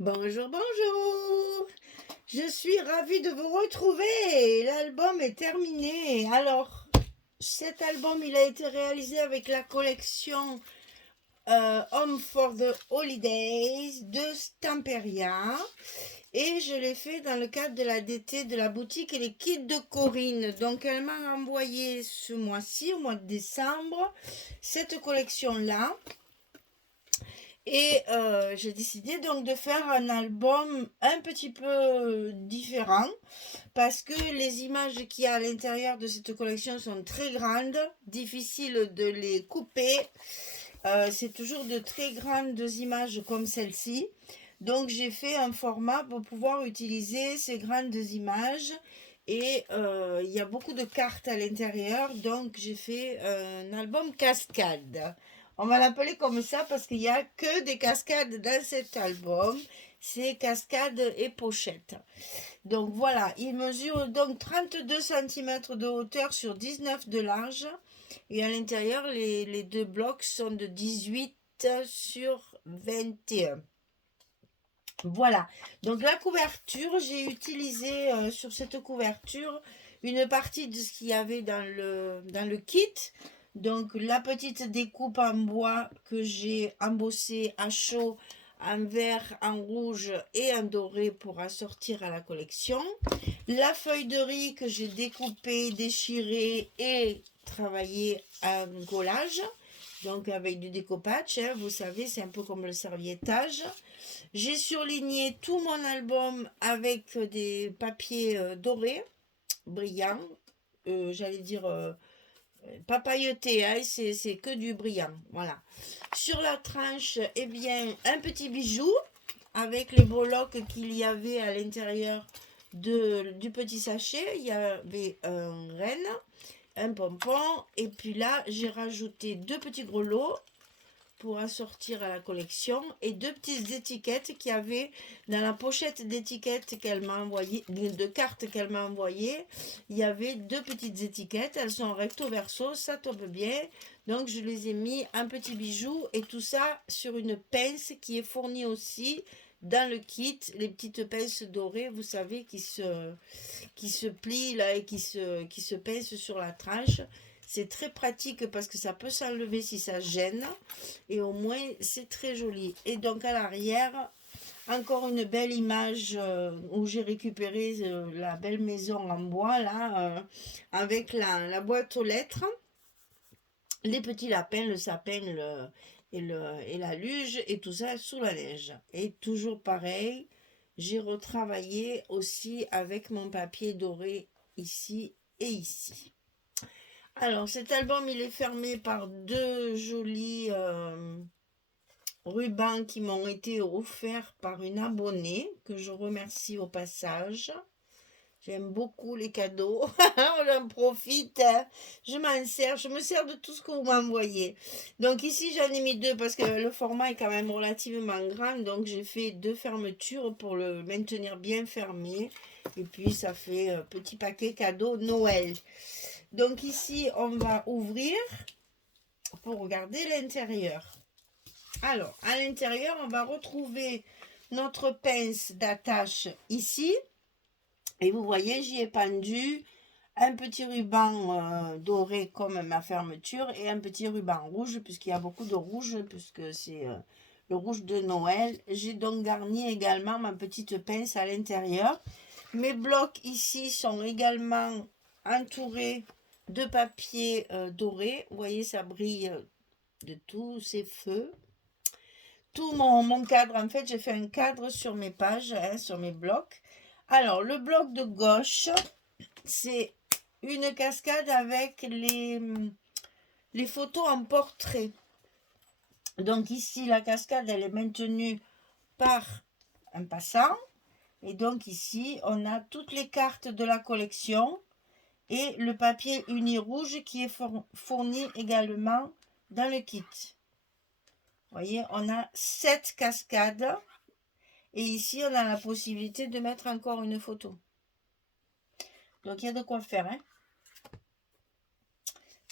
Bonjour, bonjour. Je suis ravie de vous retrouver. L'album est terminé. Alors, cet album, il a été réalisé avec la collection Home for the Holidays de Stamperia. Et je l'ai fait dans le cadre de la DT de la boutique et les kits de Corinne. Donc, elle m'a envoyé ce mois-ci, au mois de décembre, cette collection-là. Et j'ai décidé donc de faire un album un petit peu différent parce que les images qu'il y a à l'intérieur de cette collection sont très grandes, difficiles de les couper. C'est toujours de très grandes images comme celle-ci. Donc j'ai fait un format pour pouvoir utiliser ces grandes images. Et il y a beaucoup de cartes à l'intérieur, donc j'ai fait un album cascade. On va l'appeler comme ça parce qu'il n'y a que des cascades dans cet album. C'est cascade et pochette. Donc voilà, il mesure donc 32 cm de hauteur sur 19 de large. Et à l'intérieur, les deux blocs sont de 18 sur 21. Voilà, donc la couverture, j'ai utilisé sur cette couverture une partie de ce qu'il y avait dans le kit. Donc la petite découpe en bois que j'ai embossée à chaud en vert, en rouge et en doré pour assortir à la collection. La feuille de riz que j'ai découpée, déchirée et travaillée en collage. Donc avec du découpage, hein, vous savez, c'est un peu comme le serviettage. J'ai surligné tout mon album avec des papiers dorés, brillants. J'allais dire pas pailletés, hein, c'est que du brillant. Voilà. Sur la tranche, eh bien, un petit bijou avec les breloques qu'il y avait à l'intérieur du petit sachet. Il y avait un renne, un pompon, et puis là, j'ai rajouté deux petits grelots pour assortir à la collection et deux petites étiquettes qu'il y avait dans la pochette d'étiquettes qu'elle m'a envoyé, de cartes qu'elle m'a envoyées. Il y avait deux petites étiquettes, elles sont recto verso, ça tombe bien. Donc je les ai mis un petit bijou et tout ça sur une pince qui est fournie aussi dans le kit, les petites pinces dorées, vous savez, qui se plient là et qui se pincent sur la tranche. C'est très pratique parce que ça peut s'enlever si ça gêne. Et au moins, c'est très joli. Et donc, à l'arrière, encore une belle image où j'ai récupéré la belle maison en bois, là, avec la boîte aux lettres, les petits lapins, le sapin et la luge, et tout ça sous la neige. Et toujours pareil, j'ai retravaillé aussi avec mon papier doré ici et ici. Alors, cet album, il est fermé par deux jolis rubans qui m'ont été offerts par une abonnée, que je remercie au passage. J'aime beaucoup les cadeaux. On en profite, hein. Je m'en sers. Je me sers de tout ce que vous m'envoyez. Donc ici, j'en ai mis deux parce que le format est quand même relativement grand. Donc j'ai fait deux fermetures pour le maintenir bien fermé. Et puis ça fait petit paquet cadeau Noël. Donc ici, on va ouvrir pour regarder l'intérieur. Alors, à l'intérieur, on va retrouver notre pince d'attache ici. Et vous voyez, j'y ai pendu un petit ruban doré comme ma fermeture et un petit ruban rouge, puisqu'il y a beaucoup de rouge, puisque c'est le rouge de Noël. J'ai donc garni également ma petite pince à l'intérieur. Mes blocs ici sont également entourés de papier doré. Vous voyez, ça brille de tous ces feux. Tout mon cadre, en fait, j'ai fait un cadre sur mes pages, hein, sur mes blocs. Alors, le bloc de gauche, c'est une cascade avec les photos en portrait. Donc ici, la cascade, elle est maintenue par un passant. Et donc ici, on a toutes les cartes de la collection et le papier uni rouge qui est fourni également dans le kit. Vous voyez, on a 7 cascades et ici, on a la possibilité de mettre encore une photo. Donc, il y a de quoi faire, hein.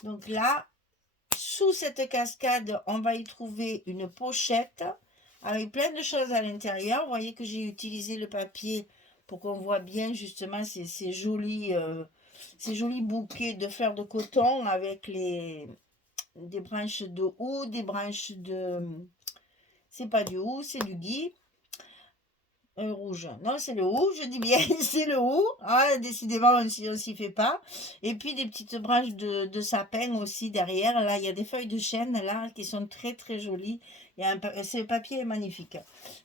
Donc là, sous cette cascade, on va y trouver une pochette avec plein de choses à l'intérieur. Vous voyez que j'ai utilisé le papier pour qu'on voit bien justement ces jolis bouquets de fleurs de coton avec des branches de houx, des branches de... C'est pas du houx, c'est du gui. Rouge. Non, c'est le hou, je dis bien, c'est le hou. Ah, décidément, on s'y fait pas. Et puis des petites branches de sapin aussi derrière. Là, il y a des feuilles de chêne là qui sont très très jolies. Ce papier est magnifique.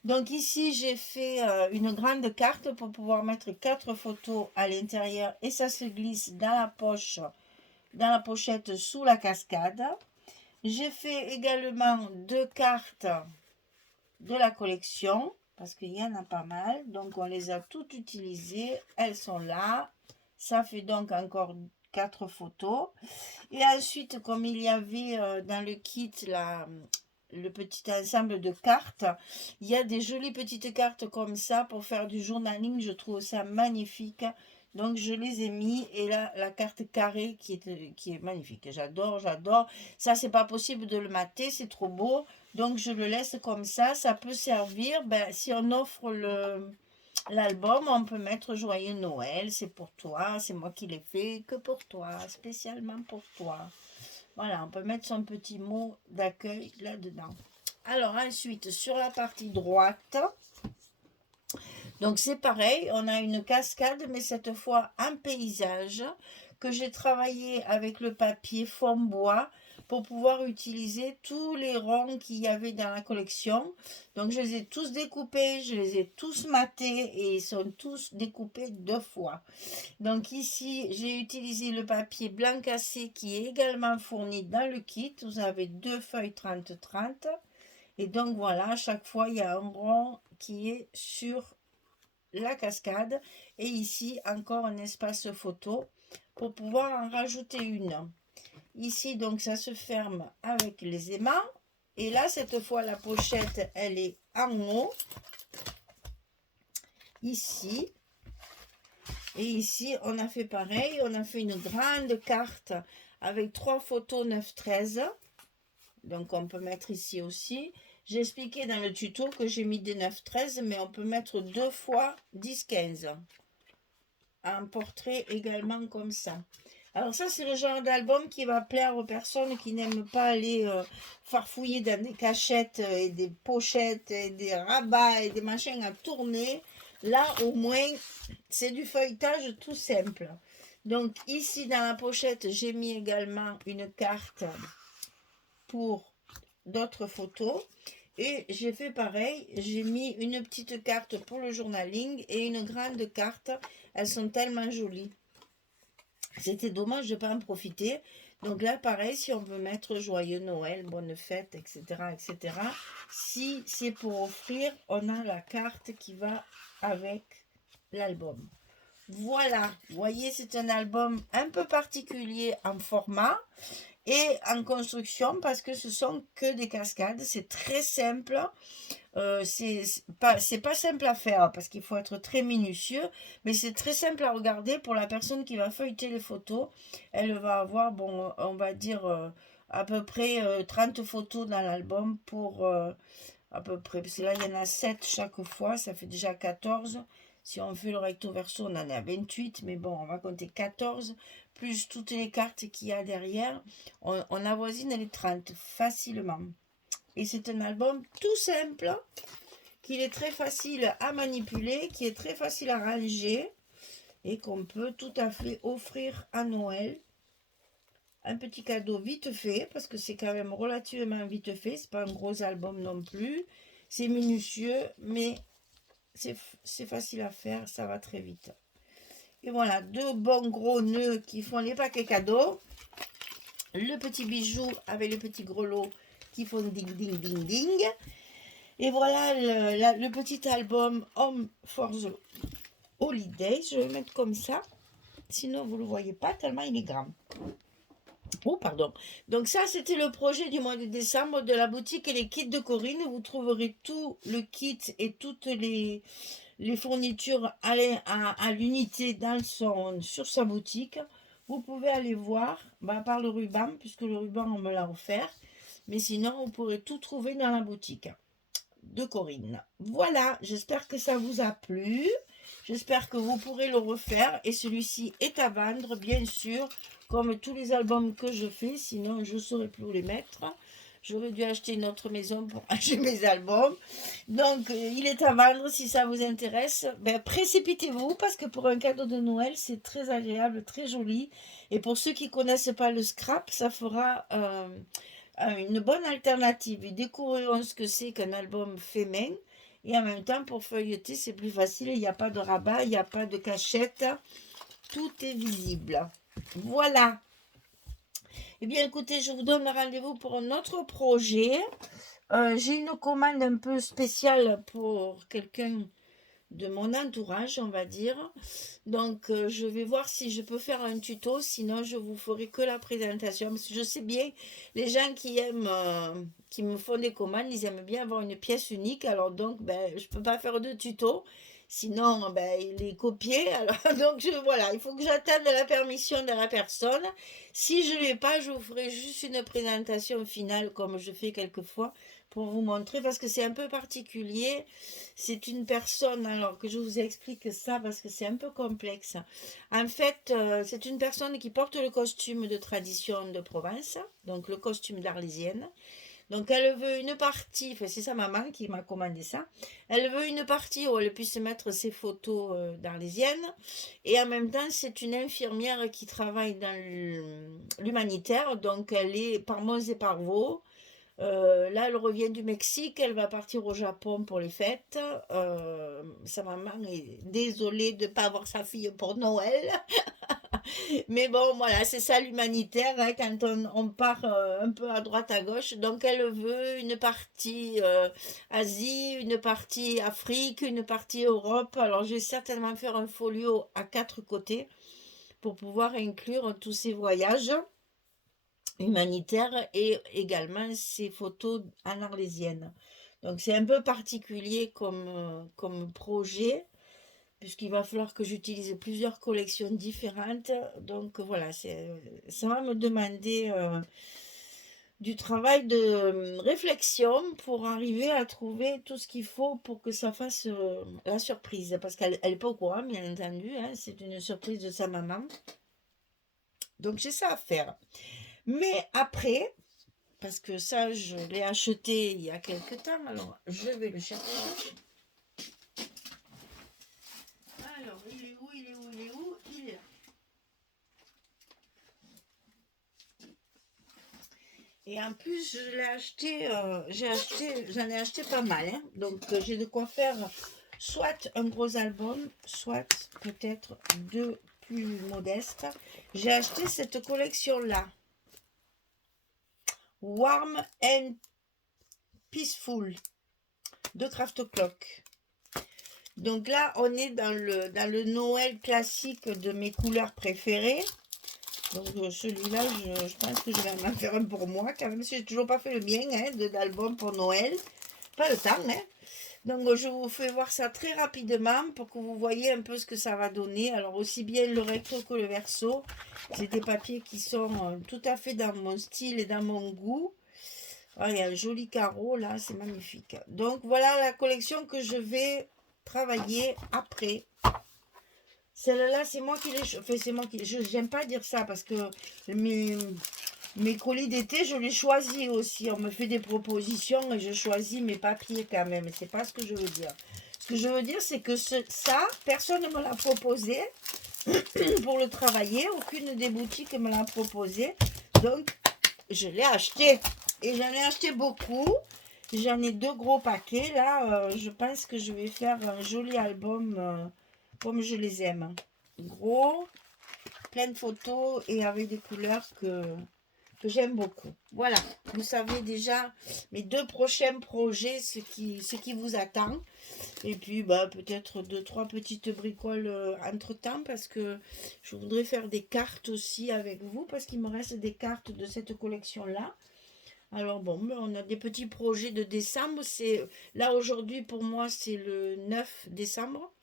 Donc ici, j'ai fait une grande carte pour pouvoir mettre 4 photos à l'intérieur et ça se glisse dans la poche, dans la pochette sous la cascade. J'ai fait également 2 cartes de la collection parce qu'il y en a pas mal, donc on les a toutes utilisées, elles sont là, ça fait donc encore 4 photos. Et ensuite, comme il y avait dans le kit le petit ensemble de cartes, il y a des jolies petites cartes comme ça pour faire du journaling, je trouve ça magnifique. Donc je les ai mis, et là la carte carrée qui est magnifique, j'adore, j'adore. Ça, c'est pas possible de le mater, c'est trop beau. Donc je le laisse comme ça peut servir, si on offre l'album, on peut mettre Joyeux Noël, c'est pour toi, c'est moi qui l'ai fait, que pour toi, spécialement pour toi. Voilà, on peut mettre son petit mot d'accueil là-dedans. Alors ensuite, sur la partie droite, donc c'est pareil, on a une cascade, mais cette fois un paysage que j'ai travaillé avec le papier fond bois pour pouvoir utiliser tous les ronds qu'il y avait dans la collection. Donc je les ai tous découpés, je les ai tous matés et ils sont tous découpés 2 fois. Donc ici, j'ai utilisé le papier blanc cassé qui est également fourni dans le kit. Vous avez 2 feuilles 30-30. Et donc voilà, à chaque fois, il y a un rond qui est sur la cascade. Et ici, encore un espace photo pour pouvoir en rajouter une. Ici, donc, ça se ferme avec les aimants. Et là, cette fois, la pochette, elle est en haut. Ici. Et ici, on a fait pareil. On a fait une grande carte avec 3 photos 9-13. Donc, on peut mettre ici aussi. J'ai expliqué dans le tuto que j'ai mis des 9-13, mais on peut mettre 2 fois 10-15. Un portrait également comme ça. Alors ça, c'est le genre d'album qui va plaire aux personnes qui n'aiment pas aller farfouiller dans des cachettes et des pochettes et des rabats et des machins à tourner. Là, au moins, c'est du feuilletage tout simple. Donc ici, dans la pochette, j'ai mis également une carte pour d'autres photos. Et j'ai fait pareil, j'ai mis une petite carte pour le journaling et une grande carte. Elles sont tellement jolies. C'était dommage de ne pas en profiter. Donc là, pareil, si on veut mettre Joyeux Noël, Bonne Fête, etc., etc. Si c'est pour offrir, on a la carte qui va avec l'album. Voilà, vous voyez, c'est un album un peu particulier en format et en construction parce que ce sont que des cascades. C'est très simple. C'est pas simple à faire parce qu'il faut être très minutieux, mais c'est très simple à regarder pour la personne qui va feuilleter les photos. Elle va avoir, bon, on va dire à peu près 30 photos dans l'album pour à peu près, parce que là il y en a 7 chaque fois, ça fait déjà 14. Si on fait le recto verso, on en est à 28, mais bon, on va compter 14 plus toutes les cartes qu'il y a derrière. On avoisine les 30 facilement. Et c'est un album tout simple, qu'il est très facile à manipuler, qui est très facile à ranger et qu'on peut tout à fait offrir à Noël. Un petit cadeau vite fait, parce que c'est quand même relativement vite fait. C'est pas un gros album non plus. C'est minutieux, mais c'est facile à faire, ça va très vite. Et voilà, 2 bons gros nœuds qui font les paquets cadeaux. Le petit bijou avec le petit grelot qui font ding ding ding ding. Et voilà le petit album Home for the Holidays. Je vais le mettre comme ça. Sinon, vous ne le voyez pas tellement il est grand. Oh, pardon. Donc ça, c'était le projet du mois de décembre de la boutique et les kits de Corinne. Vous trouverez tout le kit et toutes les fournitures à l'unité sur sa boutique. Vous pouvez aller voir, par le ruban, puisque le ruban, on me l'a offert. Mais sinon, vous pourrez tout trouver dans la boutique. de Corinne. Voilà, j'espère que ça vous a plu. J'espère que vous pourrez le refaire. Et celui-ci est à vendre, bien sûr, comme tous les albums que je fais. Sinon, je ne saurais plus où les mettre. J'aurais dû acheter une autre maison pour acheter mes albums. Donc, il est à vendre si ça vous intéresse. Ben, précipitez-vous parce que pour un cadeau de Noël, c'est très agréable, très joli. Et pour ceux qui ne connaissent pas le scrap, ça fera une bonne alternative. Ils découvriront ce que c'est qu'un album fait main. Et en même temps, pour feuilleter, c'est plus facile. Il n'y a pas de rabat, il n'y a pas de cachette. Tout est visible. Voilà. Eh bien, écoutez, je vous donne rendez-vous pour un autre projet. J'ai une commande un peu spéciale pour quelqu'un de mon entourage, on va dire. Donc, je vais voir si je peux faire un tuto. Sinon, je vous ferai que la présentation. Parce que je sais bien, les gens qui aiment, qui me font des commandes, ils aiment bien avoir une pièce unique. Alors, donc, ben, je ne peux pas faire de tuto. Sinon, ben, il est copié. Alors, donc, voilà, il faut que j'attende la permission de la personne. Si je ne l'ai pas, je vous ferai juste une présentation finale, comme je fais quelquefois, pour vous montrer, parce que c'est un peu particulier. C'est une personne, alors que je vous explique ça, parce que c'est un peu complexe. En fait, c'est une personne qui porte le costume de tradition de Provence, donc le costume d'Arlésienne. Donc elle veut une partie, enfin c'est sa maman qui m'a commandé ça, elle veut une partie où elle puisse mettre ses photos d'Arlésienne, et en même temps c'est une infirmière qui travaille dans l'humanitaire, donc elle est par Mons et par Vaux. Là, elle revient du Mexique, elle va partir au Japon pour les fêtes. Sa maman est désolée de ne pas avoir sa fille pour Noël. Mais bon, voilà, c'est ça l'humanitaire, hein, quand on part un peu à droite, à gauche. Donc, elle veut une partie Asie, une partie Afrique, une partie Europe. Alors, je vais certainement faire un folio à 4 côtés pour pouvoir inclure tous ces voyages humanitaires et également ces photos en arlésienne. Donc, c'est un peu particulier comme projet, puisqu'il va falloir que j'utilise plusieurs collections différentes. Donc voilà, ça va me demander du travail de réflexion pour arriver à trouver tout ce qu'il faut pour que ça fasse la surprise. Parce qu'elle n'est pas au courant, bien entendu, hein, c'est une surprise de sa maman. Donc j'ai ça à faire. Mais après, parce que ça, je l'ai acheté il y a quelque temps, alors je vais le chercher. Alors, il est où, il est où, il est où? Il est là. Et en plus, je l'ai acheté, j'en ai acheté pas mal, hein. Donc j'ai de quoi faire soit un gros album, soit peut-être deux plus modestes. J'ai acheté cette collection-là, Warm and Peaceful, de Craft Clock. Donc là, on est dans le Noël classique de mes couleurs préférées. Donc celui-là, je pense que je vais en faire un pour moi, quand même, si j'ai toujours pas fait le mien, hein, d'album pour Noël. Pas le temps, hein. Donc je vous fais voir ça très rapidement pour que vous voyez un peu ce que ça va donner. Alors aussi bien le recto que le verso. C'est des papiers qui sont tout à fait dans mon style et dans mon goût. Ah, il y a un joli carreau là, c'est magnifique. Donc voilà la collection que je vais travailler après. Celle-là, c'est moi qui l'ai... Enfin, c'est moi qui... J'aime pas dire ça parce que mes colis d'été, je les choisis aussi. On me fait des propositions et je choisis mes papiers quand même. C'est pas ce que je veux dire. Ce que je veux dire, c'est que ça, personne ne me l'a proposé pour le travailler. Aucune des boutiques me l'a proposé. Donc, je l'ai acheté. Et j'en ai acheté beaucoup. J'en ai 2 gros paquets. Là, je pense que je vais faire un joli album... comme je les aime. Gros, plein de photos et avec des couleurs que j'aime beaucoup. Voilà, vous savez déjà mes 2 prochains projets, ce qui vous attend. Et puis bah, peut-être 2-3 petites bricoles entre-temps parce que je voudrais faire des cartes aussi avec vous parce qu'il me reste des cartes de cette collection-là. Alors bon, on a des petits projets de décembre. Là aujourd'hui pour moi c'est le 9 décembre.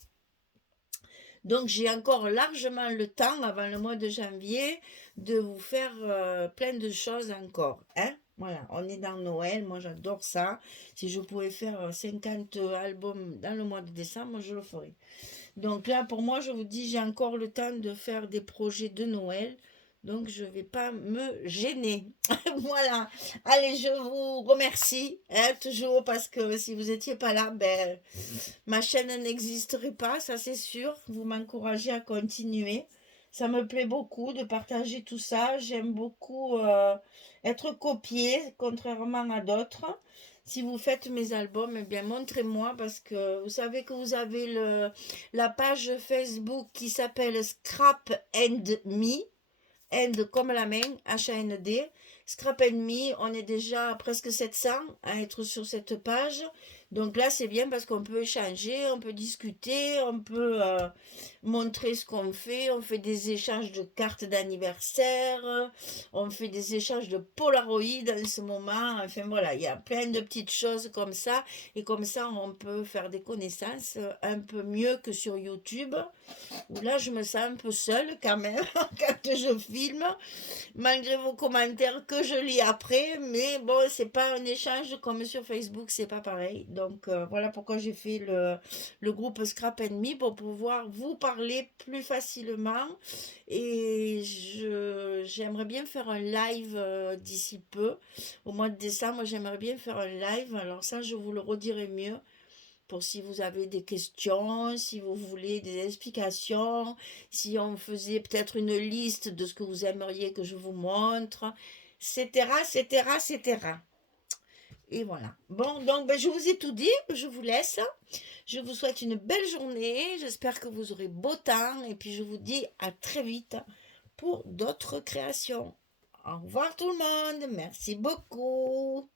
Donc j'ai encore largement le temps avant le mois de janvier de vous faire plein de choses encore, hein. Voilà, on est dans Noël, moi j'adore ça. Si je pouvais faire 50 albums dans le mois de décembre, je le ferais. Donc là, pour moi, je vous dis, j'ai encore le temps de faire des projets de Noël. Donc, je ne vais pas me gêner. Voilà. Allez, je vous remercie, hein, toujours, parce que si vous n'étiez pas là, ben, ma chaîne n'existerait pas, ça c'est sûr. Vous m'encouragez à continuer. Ça me plaît beaucoup de partager tout ça. J'aime beaucoup être copiée, contrairement à d'autres. Si vous faites mes albums, eh bien montrez-moi parce que vous savez que vous avez la page Facebook qui s'appelle Scrap and Me. End comme la main, H-A-N-D. Scrap and Me, on est déjà à presque 700 à être sur cette page. Donc là, c'est bien parce qu'on peut échanger, on peut discuter, on peut montrer ce qu'on fait. On fait des échanges de cartes d'anniversaire, on fait des échanges de Polaroid en ce moment. Enfin voilà, il y a plein de petites choses comme ça. Et comme ça, on peut faire des connaissances un peu mieux que sur YouTube où là je me sens un peu seule quand même quand je filme, malgré vos commentaires que je lis après, mais bon, c'est pas un échange comme sur Facebook, c'est pas pareil. Donc voilà pourquoi j'ai fait le groupe Scrap and Me pour pouvoir vous parler plus facilement. Et j'aimerais bien faire un live d'ici peu, au mois de décembre, j'aimerais bien faire un live. Alors ça, je vous le redirai mieux pour si vous avez des questions, si vous voulez des explications, si on faisait peut-être une liste de ce que vous aimeriez que je vous montre, etc., etc., etc. Et voilà. Bon, donc ben, je vous ai tout dit, je vous laisse. Je vous souhaite une belle journée, j'espère que vous aurez beau temps, et puis je vous dis à très vite pour d'autres créations. Au revoir tout le monde, merci beaucoup.